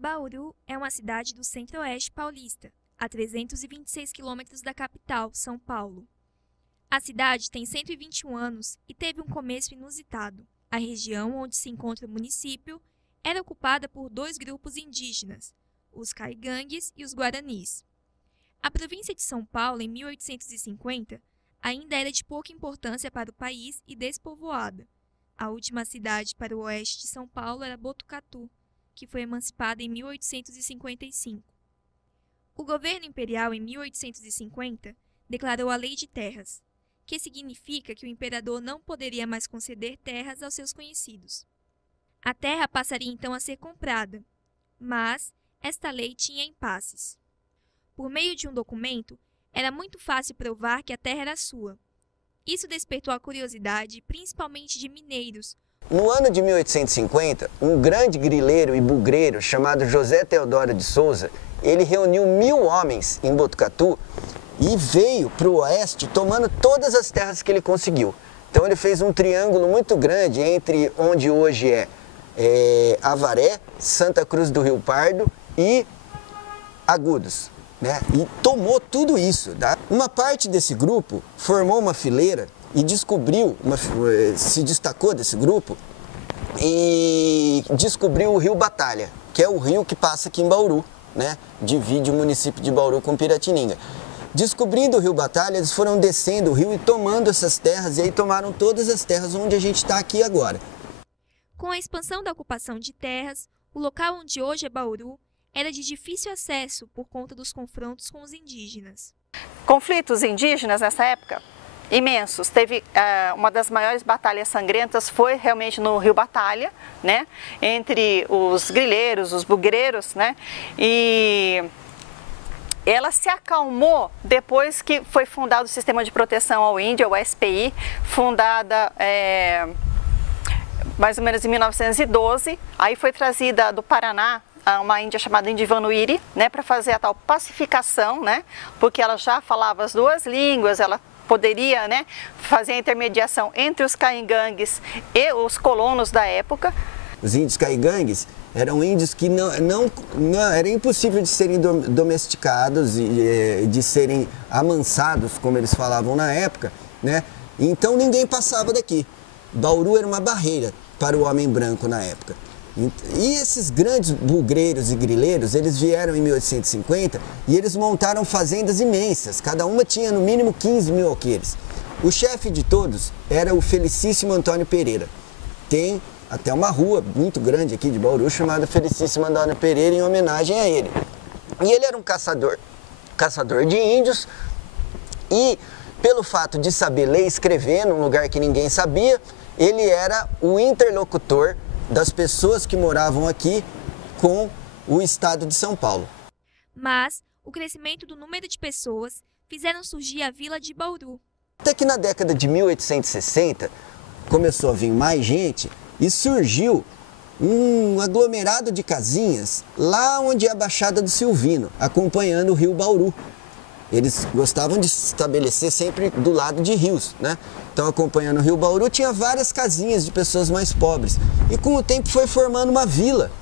Bauru é uma cidade do centro-oeste paulista, a 326 quilômetros da capital, São Paulo. A cidade tem 121 anos e teve um começo inusitado. A região onde se encontra o município era ocupada por dois grupos indígenas, os caigangues e os guaranis. A província de São Paulo, em 1850, ainda era de pouca importância para o país e despovoada. A última cidade para o oeste de São Paulo era Botucatu, que foi emancipada em 1855. O governo imperial, em 1850, declarou a Lei de Terras, que significa que o imperador não poderia mais conceder terras aos seus conhecidos. A terra passaria então a ser comprada, mas esta lei tinha impasses. Por meio de um documento, era muito fácil provar que a terra era sua. Isso despertou a curiosidade, principalmente de mineiros. No ano de 1850, um grande grileiro e bugreiro chamado José Teodoro de Souza, ele reuniu 1000 homens em Botucatu e veio para o oeste tomando todas as terras que ele conseguiu. Então ele fez um triângulo muito grande entre onde hoje é Avaré, Santa Cruz do Rio Pardo e Agudos, né? E tomou tudo isso. Tá? Uma parte desse grupo formou uma fileira e se destacou desse grupo e descobriu o Rio Batalha, que é o rio que passa aqui em Bauru, né? Divide o município de Bauru com Piratininga. Descobrindo o Rio Batalha, eles foram descendo o rio e tomando essas terras, e aí tomaram todas as terras onde a gente está aqui agora. Com a expansão da ocupação de terras, o local onde hoje é Bauru era de difícil acesso por conta dos confrontos com os indígenas. Conflitos indígenas nessa época? Imensos. Teve uma das maiores batalhas sangrentas foi realmente no Rio Batalha, né? Entre os grileiros, os bugreiros, né? E ela se acalmou depois que foi fundado o Sistema de Proteção ao Índio, o SPI, fundada mais ou menos em 1912. Aí foi trazida do Paraná uma índia chamada Indivanuiri, né, para fazer a tal pacificação, né? Porque ela já falava as duas línguas, ela poderia, né, fazer a intermediação entre os caigangues e os colonos da época. Os índios caigangues eram índios que não era impossível de serem domesticados e de serem amansados, como eles falavam na época, né? Então ninguém passava daqui. Bauru era uma barreira para o homem branco na época. E esses grandes bugreiros e grileiros, eles vieram em 1850 e eles montaram fazendas imensas, cada uma tinha no mínimo 15 mil alqueires. O chefe de todos era o Felicíssimo Antônio Pereira. Tem até uma rua muito grande aqui de Bauru chamada Felicíssimo Antônio Pereira em homenagem a ele. E ele era um caçador de índios e, pelo fato de saber ler e escrever num lugar que ninguém sabia, ele era o interlocutor das pessoas que moravam aqui com o estado de São Paulo. Mas o crescimento do número de pessoas fizeram surgir a vila de Bauru. Até que na década de 1860 começou a vir mais gente e surgiu um aglomerado de casinhas lá onde é a Baixada do Silvino, acompanhando o rio Bauru. Eles gostavam de se estabelecer sempre do lado de rios, né? Então, acompanhando o rio Bauru, tinha várias casinhas de pessoas mais pobres. E com o tempo foi formando uma vila.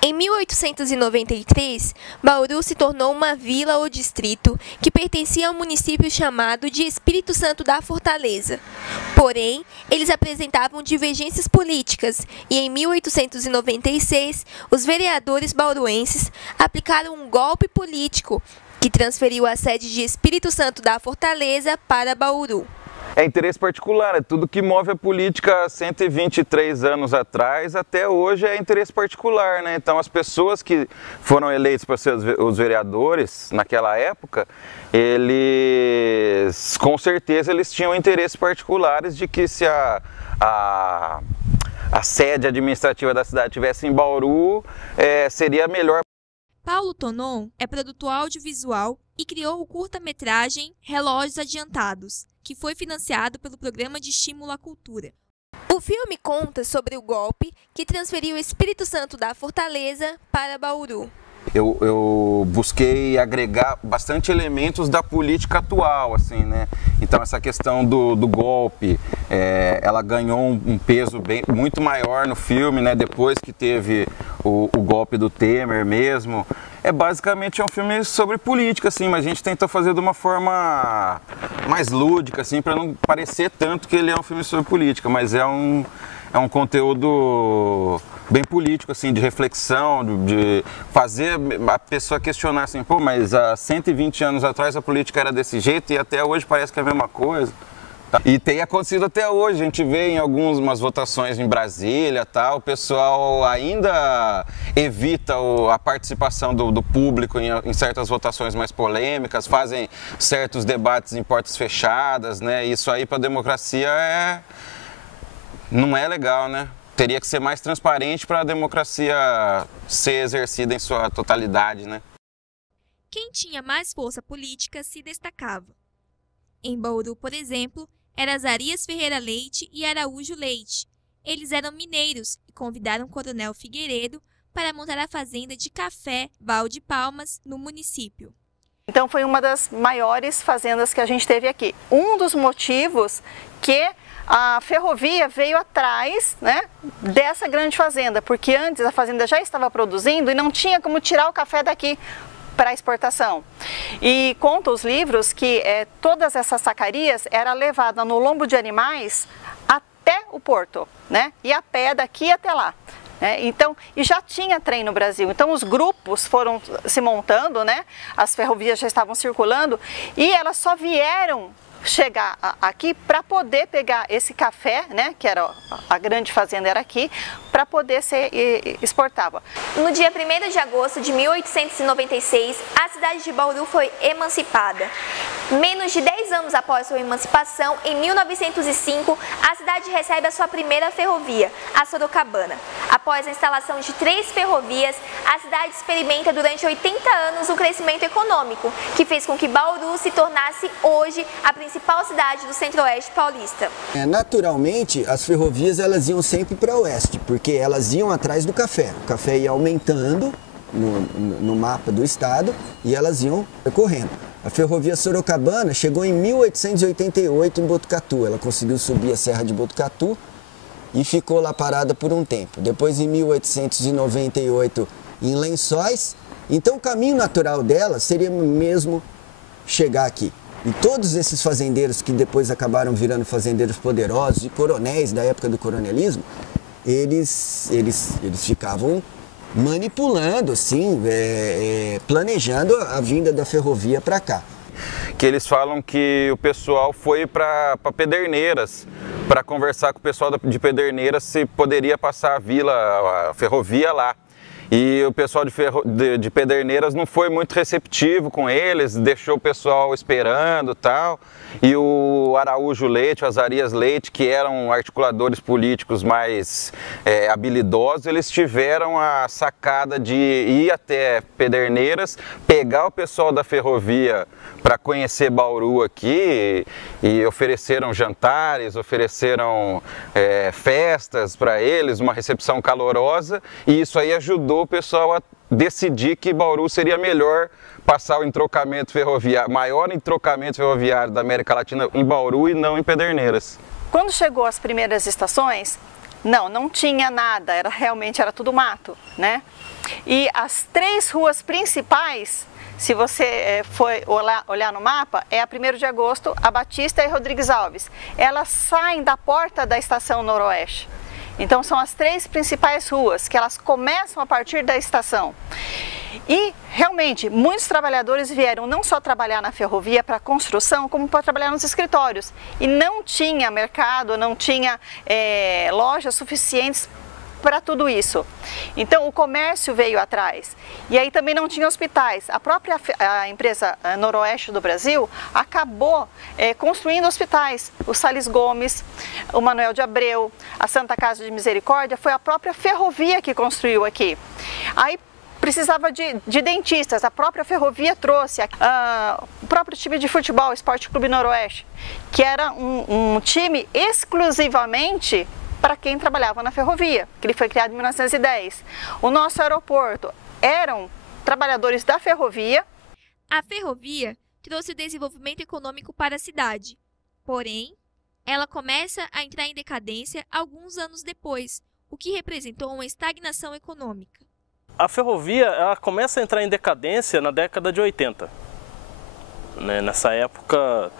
Em 1893, Bauru se tornou uma vila ou distrito que pertencia ao município chamado de Espírito Santo da Fortaleza. Porém, eles apresentavam divergências políticas e em 1896, os vereadores bauruenses aplicaram um golpe político que transferiu a sede de Espírito Santo da Fortaleza para Bauru. É interesse particular, é tudo que move a política há 123 anos atrás, até hoje é interesse particular, né? Então as pessoas que foram eleitas para ser os vereadores naquela época, eles, com certeza, eles tinham interesses particulares de que se a sede administrativa da cidade estivesse em Bauru, seria melhor. Paulo Tonon é produtor audiovisual e criou o curta-metragem Relógios Adiantados, que foi financiado pelo Programa de Estímulo à Cultura. O filme conta sobre o golpe que transferiu o Espírito Santo da Fortaleza para Bauru. Eu busquei agregar bastante elementos da política atual, assim, né? Então essa questão do golpe, ela ganhou um peso muito maior no filme, né? Depois que teve o golpe do Temer mesmo. Basicamente um filme sobre política, assim, mas a gente tentou fazer de uma forma mais lúdica, assim, para não parecer tanto que ele é um filme sobre política, mas é um conteúdo bem político, assim, de reflexão, de fazer a pessoa questionar, assim, pô, mas há 120 anos atrás a política era desse jeito e até hoje parece que é a mesma coisa. E tem acontecido até hoje, a gente vê em algumas votações em Brasília, o pessoal ainda evita a participação do público em certas votações mais polêmicas, fazem certos debates em portas fechadas, né? Isso aí para a democracia não é legal, né? Teria que ser mais transparente para a democracia ser exercida em sua totalidade, né? Quem tinha mais força política se destacava. Em Bauru, por exemplo, eram Azarias Ferreira Leite e Araújo Leite. Eles eram mineiros e convidaram o Coronel Figueiredo para montar a fazenda de café Val de Palmas, no município. Então foi uma das maiores fazendas que a gente teve aqui. Um dos motivos que a ferrovia veio atrás, né, dessa grande fazenda, porque antes a fazenda já estava produzindo e não tinha como tirar o café daqui para exportação. E conta os livros que todas essas sacarias era levada no lombo de animais até o porto, né? E a pé daqui até lá. Então, e já tinha trem no Brasil, então os grupos foram se montando, né? As ferrovias já estavam circulando e elas só vieram chegar aqui para poder pegar esse café, né, que era a grande fazenda era aqui, para poder ser exportava. No dia 1º de agosto de 1896, a cidade de Bauru foi emancipada. Menos de 10 anos após sua emancipação, em 1905, a cidade recebe a sua primeira ferrovia, a Sorocabana. Após a instalação de 3 ferrovias, a cidade experimenta durante 80 anos um crescimento econômico, que fez com que Bauru se tornasse hoje a principal cidade do Centro-Oeste paulista. Naturalmente, as ferrovias elas iam sempre para o oeste, porque elas iam atrás do café. O café ia aumentando no mapa do estado e elas iam percorrendo. A ferrovia Sorocabana chegou em 1888 em Botucatu. Ela conseguiu subir a Serra de Botucatu e ficou lá parada por um tempo. Depois, em 1898, em Lençóis. Então, o caminho natural dela seria mesmo chegar aqui. E todos esses fazendeiros que depois acabaram virando fazendeiros poderosos e coronéis da época do coronelismo, eles ficavam manipulando, assim, planejando a vinda da ferrovia para cá. Que eles falam que o pessoal foi para Pederneiras para conversar com o pessoal de Pederneiras se poderia passar a ferrovia lá. E o pessoal de Pederneiras não foi muito receptivo com eles, deixou o pessoal esperando e tal. E o Araújo Leite, o Azarias Leite, que eram articuladores políticos mais habilidosos, eles tiveram a sacada de ir até Pederneiras, pegar o pessoal da ferrovia para conhecer Bauru aqui e ofereceram jantares, ofereceram festas para eles, uma recepção calorosa, e isso aí ajudou o pessoal a decidir que Bauru seria melhor passar o entrocamento ferroviário, maior entrocamento ferroviário da América Latina em Bauru e não em Pederneiras. Quando chegou as primeiras estações, não tinha nada, realmente era tudo mato, né? E as 3 ruas principais, se você for olhar no mapa, é a 1º de agosto, a Batista e Rodrigues Alves. Elas saem da porta da estação Noroeste. Então são as 3 principais ruas, que elas começam a partir da estação. E realmente muitos trabalhadores vieram não só trabalhar na ferrovia para construção, como para trabalhar nos escritórios. E não tinha mercado, não tinha lojas suficientes para tudo isso. Então o comércio veio atrás. E aí também não tinha hospitais. A própria empresa Noroeste do Brasil acabou construindo hospitais. O Salles Gomes, o Manuel de Abreu, a Santa Casa de Misericórdia, foi a própria ferrovia que construiu aqui. Aí precisava de dentistas, a própria ferrovia trouxe o próprio time de futebol, o Esporte Clube Noroeste, que era um time exclusivamente para quem trabalhava na ferrovia, que ele foi criado em 1910. O nosso aeroporto eram trabalhadores da ferrovia. A ferrovia trouxe o desenvolvimento econômico para a cidade, porém, ela começa a entrar em decadência alguns anos depois, o que representou uma estagnação econômica. A ferrovia ela começa a entrar em decadência na década de 80. Nessa época,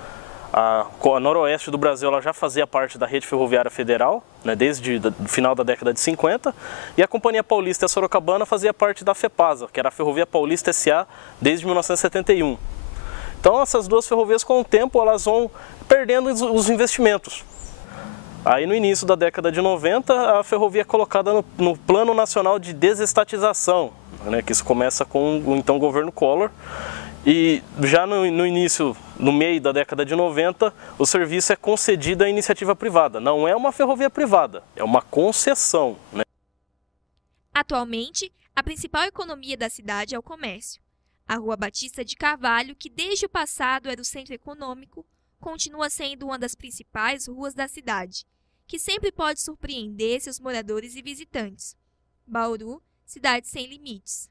a noroeste do Brasil ela já fazia parte da rede ferroviária federal, desde o final da década de 50, e a Companhia Paulista e a Sorocabana fazia parte da FEPASA, que era a Ferrovia Paulista S.A. desde 1971. Então essas duas ferrovias com o tempo elas vão perdendo os investimentos. Aí no início da década de 90 a ferrovia é colocada no Plano Nacional de Desestatização, que isso começa com o então governo Collor. E já no início, no meio da década de 90, o serviço é concedido à iniciativa privada. Não é uma ferrovia privada, é uma concessão. Atualmente, a principal economia da cidade é o comércio. A Rua Batista de Carvalho, que desde o passado era o centro econômico, continua sendo uma das principais ruas da cidade, que sempre pode surpreender seus moradores e visitantes. Bauru, cidade sem limites.